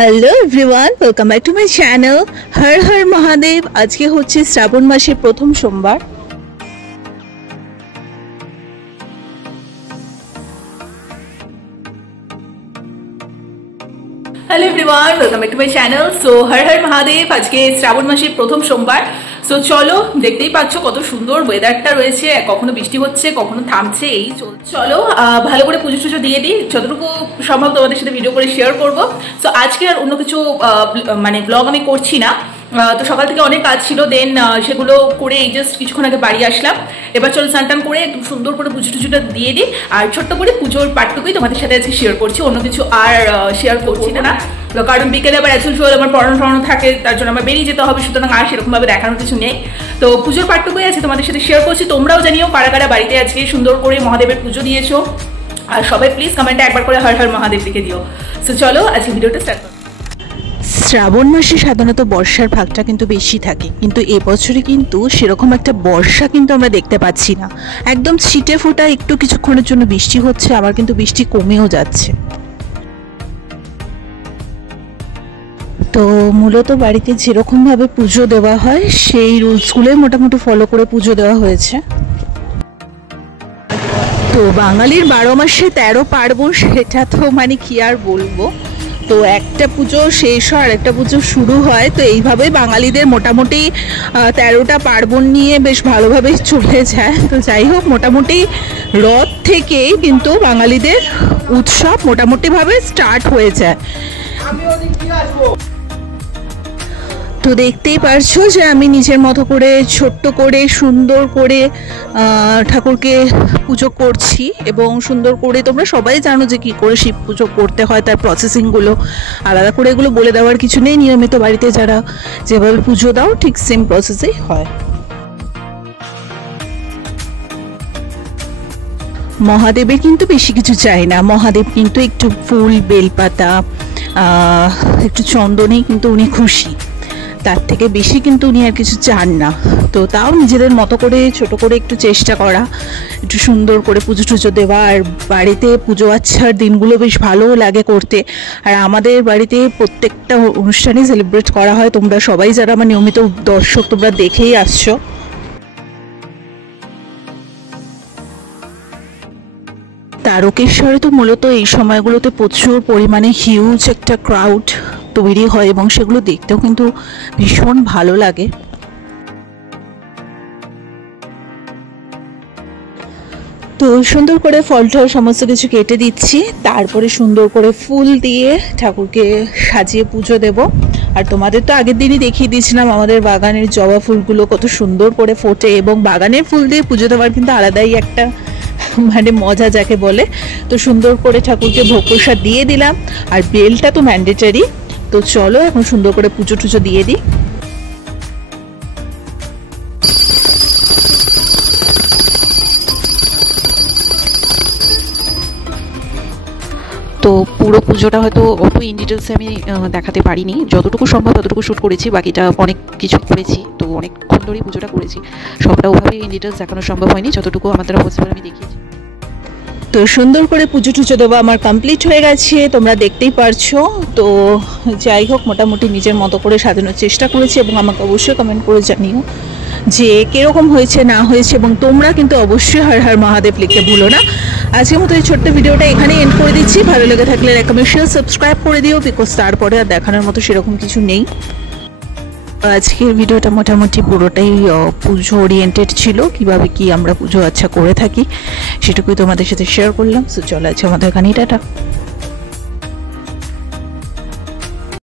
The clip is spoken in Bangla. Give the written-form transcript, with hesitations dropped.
Hello everyone, welcome back to my channel Har Har Mahadev. আজকে হচ্ছে শ্রাবণ মাসের প্রথম সোমবার। Hello everyone, welcome back to my channel. So Har Har Mahadev. আজকে শ্রাবণ মাসের প্রথম সোমবার। সো চলো, দেখতেই পাচ্ছ কত সুন্দর ওয়েদারটা রয়েছে, কখনো বৃষ্টি হচ্ছে কখনো থামছে, এই চলো ভালো করে পুজো টুজো দিয়ে দিই, যতটুকু সম্ভব তোমাদের সাথে ভিডিও করে শেয়ার করবো। সো আজকে আর অন্য কিছু মানে ব্লগ আমি করছি না। তো সকাল থেকে অনেক কাজ ছিল, দেন সেগুলো করে এই জাস্ট কিছুক্ষণ আগে বাড়ি আসলাম। এবার চলো স্নান টান করে একটু সুন্দর করে পুজো টুজোটা দিয়ে দিই, আর ছোট্ট করে পুজোর পার্টটুকুই তোমাদের সাথে আজকে শেয়ার করছি, অন্য কিছু আর শেয়ার করছি না। কারণ বিকেলে আবার অ্যাজ ইউজুয়াল আমার পড়ানো থাকে, তার জন্য আমার বেরিয়ে যেতে হবে, সুতরাং আর সেরকমভাবে দেখানোর কিছু নেই। তো পুজোর পার্টটুকুই আছে তোমাদের সাথে শেয়ার করছি। তোমরাও জানিও কারা কারা বাড়িতে আজকে সুন্দর করে মহাদেবের পুজো দিয়েছো, আর সবাই প্লিজ কমেন্টে একবার করে হর হর মহাদেব লিখে দিও। সো চলো আজকে ভিডিওটা স্টার্ট করো। শ্রাবণ মাসে সাধারণত বর্ষার ভাগটা কিন্তু বেশি থাকে, কিন্তু এবছরে কিন্তু সেরকম একটা বর্ষা কিন্তু আমরা দেখতে পাচ্ছি না। একদম ছিটে ফোটা একটু কিছুক্ষণের জন্য বৃষ্টি হচ্ছে, আবার কিন্তু বৃষ্টি কমেও যাচ্ছে। তো মূলত বাড়িতে যেরকমভাবে পুজো দেওয়া হয় সেই রুলসগুলোই মোটামুটি ফলো করে পুজো দেওয়া হয়েছে। তো বাঙালির 12 মাসে 13 পার্বণ, সেটা তো মানে কি আর বলবো। তো একটা পুজো শেষ হয় আর একটা পুজো শুরু হয়, তো এইভাবেই বাঙালিদের মোটামুটি 13টা পার্বণ নিয়ে বেশ ভালোভাবে চলে যায়। তো যাই হোক, মোটামুটি রথ থেকেই কিন্তু বাঙালিদের উৎসব মোটামুটিভাবে স্টার্ট হয়ে যায়। তো দেখতেই পারছো যে আমি নিজের মতো করে ছোট্ট করে সুন্দর করে ঠাকুরকে পুজো করছি, এবং সুন্দর করে তোমরা সবাই জানো যে কী করে শিব পুজো করতে হয়, তার প্রসেসিংগুলো আলাদা করে এগুলো বলে দেওয়ার কিছু নেই। নিয়মিত বাড়িতে যারা যেভাবে পুজো দাও ঠিক সেম প্রসেসেই হয়। মহাদেবের কিন্তু বেশি কিছু চাই না, মহাদেব কিন্তু একটু ফুল বেলপাতা একটু চন্দনেই কিন্তু উনি খুশি, তার থেকে বেশি কিন্তু উনি আর কিছু চান না। তো তাও নিজেদের মতো করে ছোট করে একটু চেষ্টা করা, একটু সুন্দর করে পুজো টুজো দেওয়া। আর বাড়িতে পুজো আচ্ছার দিনগুলো বেশ ভালোও লাগে করতে। আর আমাদের বাড়িতে প্রত্যেকটা অনুষ্ঠানই সেলিব্রেট করা হয়, তোমরা সবাই যারা আমার নিয়মিত দর্শক তোমরা দেখেই আসছো। তারকেশ্বরে তো মূলত এই সময়গুলোতে প্রচুর পরিমাণে হিউজ একটা ক্রাউড তৈরি হয়, এবং সেগুলো দেখতেও কিন্তু ভীষণ ভালো লাগে। তো সুন্দর করে ফলটা সমস্ত কিছু কেটে দিচ্ছি, তারপরে সুন্দর করে ফুল দিয়ে ঠাকুরকে সাজিয়ে পুজো দেব। আর তোমাদের তো আগের দিনই দেখিয়ে দিয়েছিলাম আমাদের বাগানের জবা ফুলগুলো কত সুন্দর করে ফোটে, এবং বাগানের ফুল দিয়ে পুজো দেওয়ার কিন্তু আলাদাই একটা মানে মজা যাকে বলে। তো সুন্দর করে ঠাকুরকে ভোগ প্রসাদ দিয়ে দিলাম, আর বেলটা তো ম্যান্ডেটারি। তো চলো এখন সুন্দর করে পুজো টুজো দিয়ে দিই। তো পুরো পুজোটা হয়তো অত ইন ডিটেলসে আমি দেখাতে পারিনি, যতটুকু সম্ভব ততটুকু শ্যুট করেছি, বাকিটা অনেক কিছু করেছি। তো অনেকক্ষণ ধরেই পুজোটা করেছি, সবটা ওভাবে ইন ডিটেলস দেখানো সম্ভব হয়নি, যতটুকু আমার দ্বারা পসিবল আমি দেখিয়েছি। তো সুন্দর করে পুজো টুজো দেওয়া আমার কমপ্লিট হয়ে গেছে, তোমরা দেখতেই পারছো। তো যাই হোক, মোটামুটি নিজের মতো করে সাজানোর চেষ্টা করেছি, এবং আমাকে অবশ্যই কমেন্ট করে জানিও যে কীরকম হয়েছে না হয়েছে, এবং তোমরা কিন্তু অবশ্যই হর হর মহাদেব লিখতে ভুলো না। আজকের মতো এই ছোট্ট ভিডিওটা এখানে এন্ড করে দিচ্ছি। ভালো লেগে থাকলে লাইক কমেন্ট শেয়ার সাবস্ক্রাইব করে দিও, বিকজ তারপরে আর দেখানোর মতো সেরকম কিছু নেই। আজকের ভিডিওটা মোটামুটি পুরোটাই পুজো ওরিয়েন্টেড ছিল, কিভাবে কি আমরা পুজো আচ্ছা করে থাকি সেটুকুই তোমাদের সাথে শেয়ার করলাম। সো চলো আজকে আমাদের এখানেই টাটা।